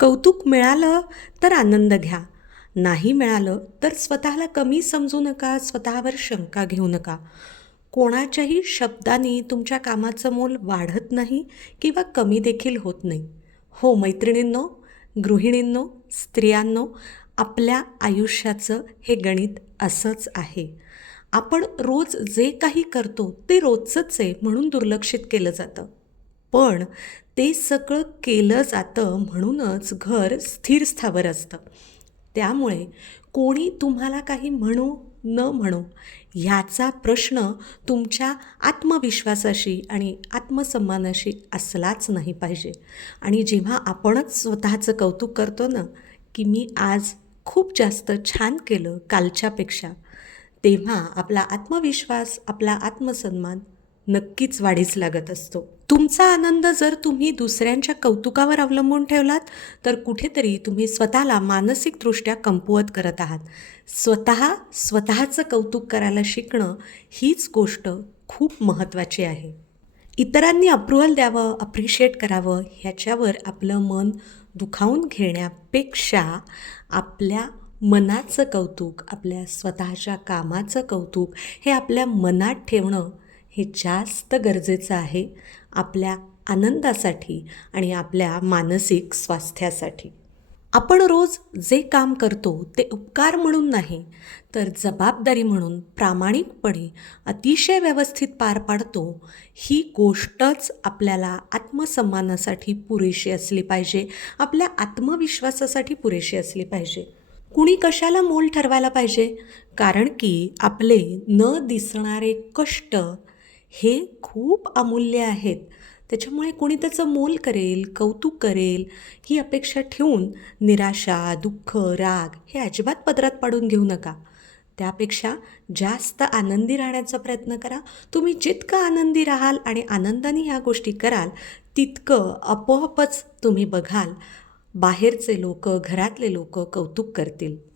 कौतुक मिळालं तर आनंद घ्या, नाही मिळालं तर स्वतःला कमी समजू नका, स्वतःवर शंका घेऊ नका. कोणाच्याही शब्दांनी तुमच्या कामाचं मोल वाढत नाही किंवा कमी देखील होत नाही. हो मैत्रिणींनो, गृहिणींनो, स्त्रियांनो, आपल्या आयुष्याचं हे गणित असंच आहे. आपण रोज जे काही करतो ते रोजचंच आहे म्हणून दुर्लक्षित केलं जातं. पण ते सगळं केलं जातं म्हणूनच घर स्थिर स्थावर असतं. त्यामुळे कोणी तुम्हाला काही म्हणो न म्हणो ह्याचा प्रश्न तुमच्या आत्मविश्वासाशी आणि आत्मसन्मानाशी असलाच नाही पाहिजे. आणि जेव्हा आपणच स्वतःचं कौतुक करतो ना, की मी आज खूप जास्त छान केलं कालच्यापेक्षा, तेव्हा आपला आत्मविश्वास, आपला आत्मसन्मान नक्कीच वाढीस लागत असतो. तुमचा आनंद जर तुम्ही दुसऱ्यांच्या कौतुकावर अवलंबून ठेवलात, तर कुठेतरी तुम्ही स्वतःला मानसिकदृष्ट्या कमकुवत करत आहात. स्वतःचं कौतुक करायला शिकणं हीच गोष्ट खूप महत्त्वाची आहे. इतरांनी अप्रुव्हल द्यावं, अप्रिशिएट करावं ह्याच्यावर आपलं मन दुखावून घेण्यापेक्षा आपल्या मनाचं कौतुक, आपल्या स्वतःच्या कामाचं कौतुक हे आपल्या मनात ठेवणं हे जास्त गरजेचं आहे आपल्या आनंदासाठी आणि आपल्या मानसिक स्वास्थ्यासाठी. आपण रोज जे काम करतो ते उपकार म्हणून नाही, तर जबाबदारी म्हणून प्रामाणिकपणे अतिशय व्यवस्थित पार पाडतो, ही गोष्टच आपल्याला आत्मसन्मानासाठी पुरेशी असली पाहिजे, आपल्या आत्मविश्वासासाठी पुरेशी असली पाहिजे. कुणी कशाला मोल ठरवायला पाहिजे? कारण की आपले न दिसणारे कष्ट हे खूप अमूल्य आहेत. त्याच्यामुळे कोणी त्याचं मोल करेल, कौतुक करेल ही अपेक्षा ठेवून निराशा, दुःख, राग हे अजिबात पदरात पाडून घेऊ नका. त्यापेक्षा जास्त आनंदी राहण्याचा प्रयत्न करा. तुम्ही जितकं आनंदी राहाल आणि आनंदाने ह्या गोष्टी कराल, तितकं आपोआपच तुम्ही बघाल बाहेरचे लोक, घरातले लोक कौतुक करतील.